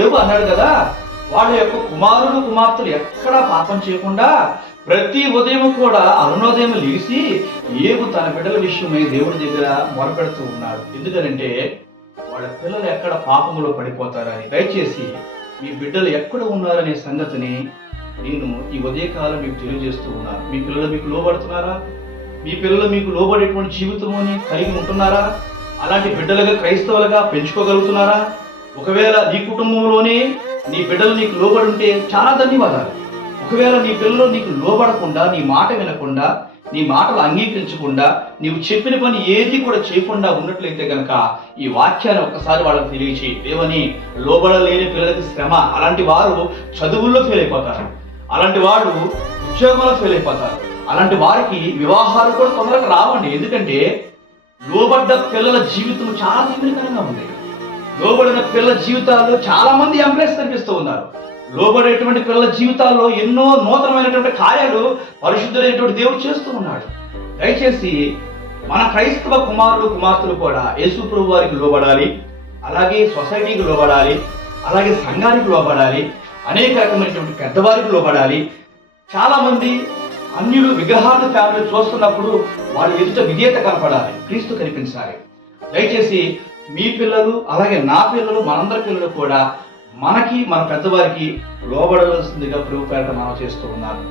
యోబు అన్నాడు కదా, వాళ్ళ యొక్క కుమారులు కుమార్తెలు ఎక్కడా పాపం చేయకుండా ప్రతి ఉదయం కూడా అరుణోదయం లేచి యోబు తన బిడ్డల విషయమై దేవుడి దగ్గర మొరపెడుతూ ఉన్నాడు. ఎందుకనంటే వాళ్ళ పిల్లలు ఎక్కడ పాపములో పడిపోతారని. దయచేసి మీ బిడ్డలు ఎక్కడ ఉన్నారనే సంగతిని నేను ఈ ఉదయకాలం మీకు తెలియజేస్తూ ఉన్నాను. మీ పిల్లలు మీకు లోబడుతున్నారా? మీ పిల్లలు మీకు లోబడేటువంటి జీవితం అని కలిగి ఉంటున్నారా? అలాంటి బిడ్డలుగా క్రైస్తవులుగా పెంచుకోగలుగుతున్నారా? ఒకవేళ నీ కుటుంబంలోనే నీ బిడ్డలు నీకు లోబడి ఉంటే చాలా ధన్యవాదాలు. ఒకవేళ నీ పిల్లలు నీకు లోబడకుండా, నీ మాట వినకుండా, నీ మాటలు అంగీకరించకుండా, నీవు చెప్పిన పని ఏది కూడా చేయకుండా ఉన్నట్లయితే కనుక ఈ వాక్యాన్ని ఒక్కసారి వాళ్ళకి తెలియచేయి. దేవని లోబడలేని పిల్లలకి శ్రమ. అలాంటి వారు చదువుల్లో ఫెయిల్ అయిపోతారు, అలాంటి వాడు ఉద్యోగంలో ఫెయిల్ అయిపోతారు, అలాంటి వారికి వివాహాలు కూడా తొందరగా రావండి. ఎందుకంటే లోబడ్డ పిల్లల జీవితం చాలా తీవ్రకరంగా ఉంది. లోబడిన పిల్లల జీవితాల్లో చాలా మంది ఎంప్లాయీస్ కనిపిస్తూ ఉన్నారు. లోబడేటువంటి పిల్లల జీవితాల్లో ఎన్నో నూతనమైనటువంటి కార్యాలు పరిశుద్ధుడైనటువంటి దేవుడు చేస్తూ ఉన్నాడు. దయచేసి మన క్రైస్తవ కుమారులు కుమార్తెలు కూడా యేసు ప్రభు వారికి లోబడాలి, అలాగే సొసైటీకి లోబడాలి, అలాగే సంఘానికి లోబడాలి, అనేక రకమైనటువంటి పెద్దవారికి లోబడాలి. చాలా మంది అన్యులు విగ్రహార్థ ఫ్యామిలీ చూస్తున్నప్పుడు వాళ్ళ ఎదుట విధేయత కనపడాలి, క్రీస్తు కనిపించాలి. దయచేసి మీ పిల్లలు అలాగే నా పిల్లలు మనందరి పిల్లలు కూడా మనకి మన పెద్దవారికి లోబడవలసిందిగా ప్రభు పేరట మనం చేస్తూ ఉన్నాను.